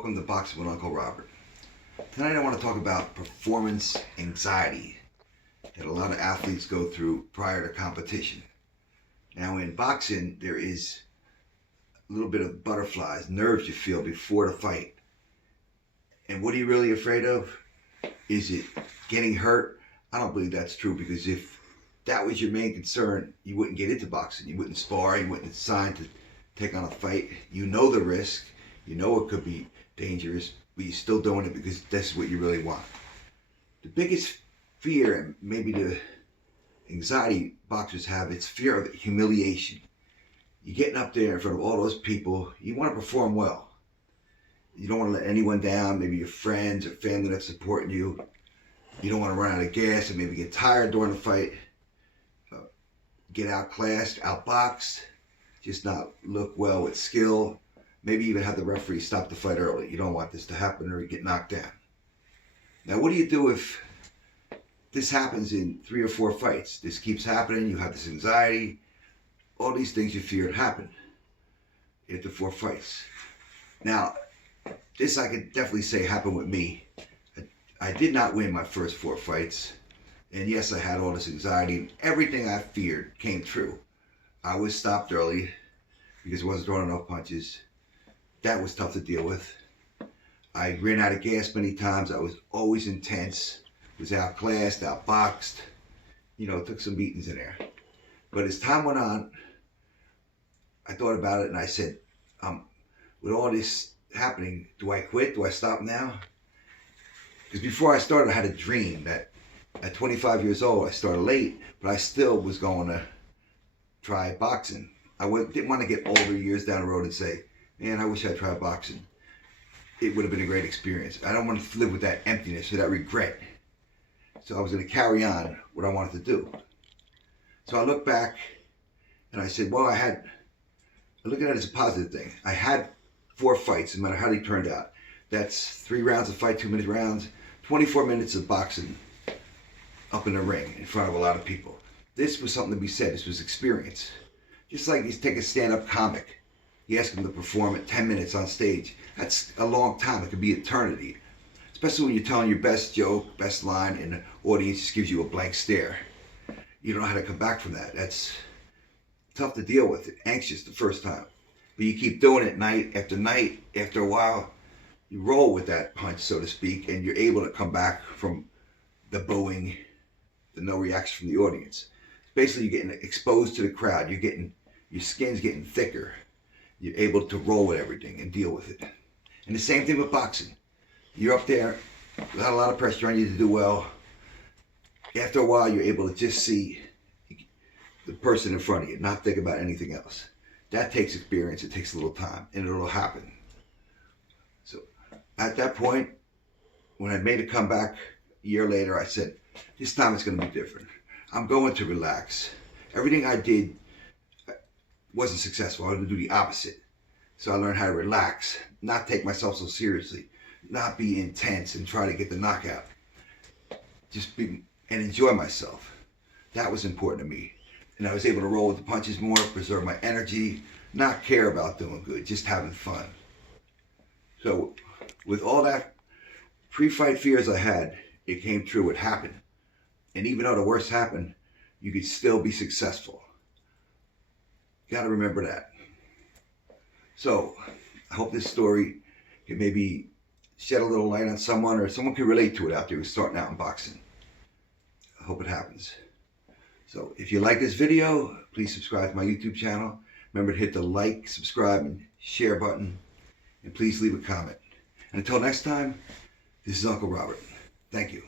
Welcome to Boxing with Uncle Robert. Tonight I want to talk about performance anxiety that a lot of athletes go through prior to competition. Now in boxing, there is a little bit of butterflies, nerves you feel before the fight. And what are you really afraid of? Is it getting hurt? I don't believe that's true, because if that was your main concern, you wouldn't get into boxing. You wouldn't spar, you wouldn't sign to take on a fight. You know the risk, you know it could be dangerous, but you're still doing it because that's what you really want. The biggest fear, and maybe the anxiety boxers have, it's fear of humiliation. You're getting up there in front of all those people, you want to perform well. You don't want to let anyone down, maybe your friends or family that's supporting you. You don't want to run out of gas and maybe get tired during the fight, get outclassed, outboxed, just not look well with skill. Maybe even have the referee stop the fight early. You don't want this to happen, or you get knocked down. Now, what do you do if this happens in 3 or 4 fights? This keeps happening, you have this anxiety, all these things you feared happen after 4 fights. Now, this I could definitely say happened with me. I did not win my first 4 fights. And yes, I had all this anxiety, and everything I feared came true. I was stopped early because I wasn't throwing enough punches. That was tough to deal with. I ran out of gas many times. I was always intense, was outclassed, outboxed. You know, took some beatings in there. But as time went on, I thought about it and I said, with all this happening, do I quit? Do I stop now? Because before I started, I had a dream that at 25 years old, I started late, but I still was going to try boxing. I didn't want to get older years down the road and say, man, I wish I'd tried boxing. It would have been a great experience. I don't want to live with that emptiness or that regret. So I was going to carry on what I wanted to do. So I look back and I said, well, I look at it as a positive thing. I had 4 fights, no matter how they turned out. That's 3 rounds of fight, 2-minute rounds, 24 minutes of boxing up in the ring in front of a lot of people. This was something to be said. This was experience. Just like you take a stand-up comic. You ask them to perform at 10 minutes on stage. That's a long time. It could be eternity. Especially when you're telling your best joke, best line, and the audience just gives you a blank stare. You don't know how to come back from that. That's tough to deal with. Anxious the first time. But you keep doing it night after night. After a while, you roll with that punch, so to speak, and you're able to come back from the booing, the no reaction from the audience. Basically, you're getting exposed to the crowd. Your skin's getting thicker. You're able to roll with everything and deal with it. And the same thing with boxing. You're up there, got a lot of pressure on you to do well. After a while, you're able to just see the person in front of you, not think about anything else. That takes experience. It takes a little time, and it'll happen. So at that point, when I made a comeback a year later, I said, this time it's going to be different. I'm going to relax. Everything I did wasn't successful. I wanted to do the opposite. So I learned how to relax, not take myself so seriously, not be intense and try to get the knockout. Just be and enjoy myself. That was important to me. And I was able to roll with the punches more, preserve my energy, not care about doing good, just having fun. So with all that pre-fight fears I had, it came true. It happened. And even though the worst happened, you could still be successful. You got to remember that. So I hope this story can maybe shed a little light on someone, or someone can relate to it out there who's starting out in boxing. I hope it happens. So if you like this video, please subscribe to my YouTube channel. Remember to hit the like, subscribe, and share button. And please leave a comment. And until next time, this is Uncle Robert. Thank you.